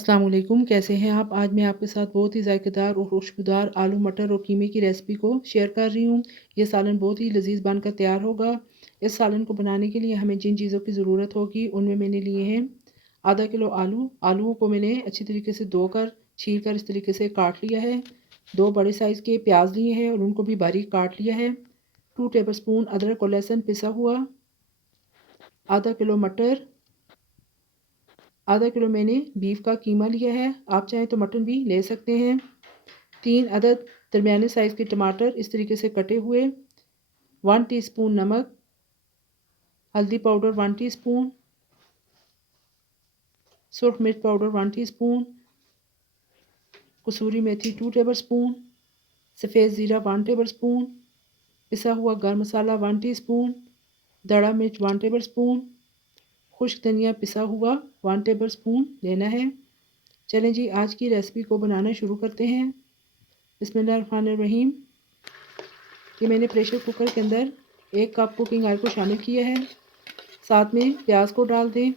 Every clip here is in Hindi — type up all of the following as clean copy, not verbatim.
अस्सलाम वालेकुम, कैसे हैं आप? आज मैं आपके साथ बहुत ही ज़ायकेदार और खुशबूदार आलू मटर और कीमे की रेसिपी को शेयर कर रही हूँ। ये सालन बहुत ही लज़ीज़ बनकर तैयार होगा। इस सालन को बनाने के लिए हमें जिन चीज़ों की ज़रूरत होगी उनमें मैंने लिए हैं आधा किलो आलू। आलूओं को मैंने अच्छी तरीके से धोकर छील कर इस तरीके से काट लिया है। 2 बड़े साइज़ के प्याज लिए हैं और उनको भी बारीक काट लिया है। 2 टेबलस्पून अदरक और लहसुन पिसा हुआ, आधा किलो मटर, आधा किलो मैंने बीफ का कीमा लिया है। आप चाहें तो मटन भी ले सकते हैं। 3 अदद दरमियाने साइज़ के टमाटर इस तरीके से कटे हुए, 1 टीस्पून नमक, हल्दी पाउडर 1 टीस्पून, सुरख मिर्च पाउडर 1 टीस्पून, कसूरी मेथी 2 टेबलस्पून, सफ़ेद ज़ीरा 1 टेबलस्पून, पिसा हुआ गर्म मसाला 1 टीस्पून, दड़ा मिर्च 1 टेबलस्पून, खुश्क धनिया पिसा हुआ 1 टेबलस्पून लेना है। चलें जी, आज की रेसिपी को बनाना शुरू करते हैं। बिस्मिल्लाहिर्रहमानिर्रहीम। ये मैंने प्रेशर कुकर के अंदर 1 कप कुकिंग ऑयल को शामिल किया है। साथ में प्याज को डाल दें।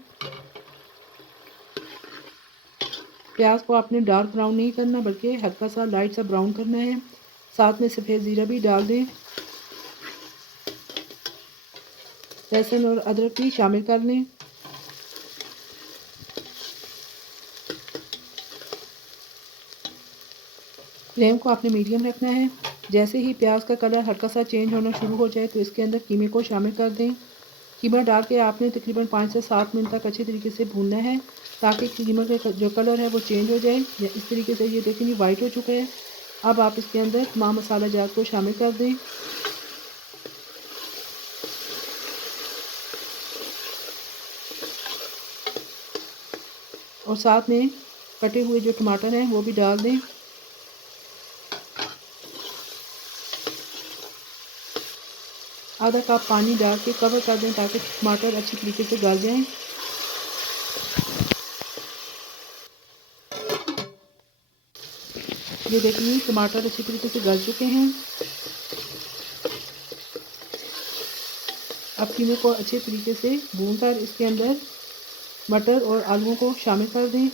प्याज को आपने डार्क ब्राउन नहीं करना बल्कि हल्का सा लाइट सा ब्राउन करना है। साथ में सफ़ेद ज़ीरा भी डाल दें। लहसुन और अदरक भी शामिल कर लें। फ्लेम को आपने मीडियम रखना है। जैसे ही प्याज का कलर हल्का सा चेंज होना शुरू हो जाए तो इसके अंदर कीमे को शामिल कर दें। कीमा डाल के आपने तकरीबन 5 से 7 मिनट तक अच्छी तरीके से भूनना है ताकि कीमा का जो कलर है वो चेंज हो जाए। इस तरीके से ये देखें ये वाइट हो चुका है। अब आप इसके अंदर तमाम मसाला जात को शामिल कर दें। और साथ में कटे हुए जो टमाटर हैं वो भी डाल दें। आधा कप पानी डाल के कवर कर दें ताकि टमाटर अच्छी तरीके से गल जाएं। ये देखिए टमाटर अच्छी तरीके से गल चुके हैं। अब कीमे को अच्छे तरीके से भूनकर इसके अंदर मटर और आलूओं को शामिल कर दें।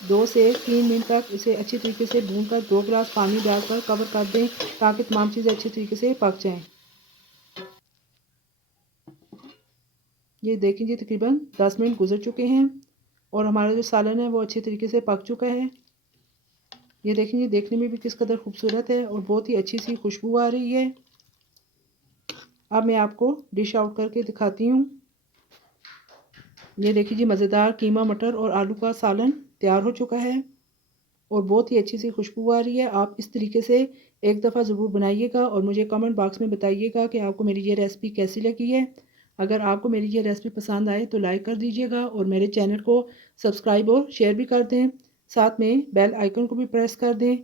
दो से 3 मिनट तक इसे अच्छी तरीके से भूनकर 2 गिलास पानी डालकर कवर कर दें ताकि तमाम चीज़ें अच्छी तरीके से पक जाएं। ये देखें जी तकरीबन 10 मिनट गुजर चुके हैं और हमारा जो सालन है वो अच्छे तरीके से पक चुका है। ये देखें ये देखने में भी किस कदर खूबसूरत है और बहुत ही अच्छी सी खुशबू आ रही है। अब मैं आपको डिश आउट करके दिखाती हूँ। ये देखिए जी मज़ेदार कीमा मटर और आलू का सालन तैयार हो चुका है और बहुत ही अच्छी सी खुशबू आ रही है। आप इस तरीके से एक दफ़ा ज़रूर बनाइएगा और मुझे कमेंट बॉक्स में बताइएगा कि आपको मेरी ये रेसिपी कैसी लगी है। अगर आपको मेरी ये रेसिपी पसंद आए तो लाइक कर दीजिएगा और मेरे चैनल को सब्सक्राइब और शेयर भी कर दें। साथ में बेल आइकन को भी प्रेस कर दें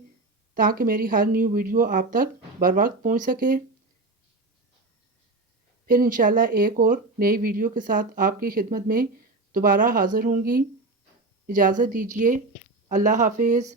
ताकि मेरी हर न्यू वीडियो आप तक बर वक्त पहुँच सके। फिर इंशाल्लाह एक और नई वीडियो के साथ आपकी खिदमत में दोबारा हाज़िर होंगी। इजाज़त दीजिए। अल्लाह हाफ़िज़।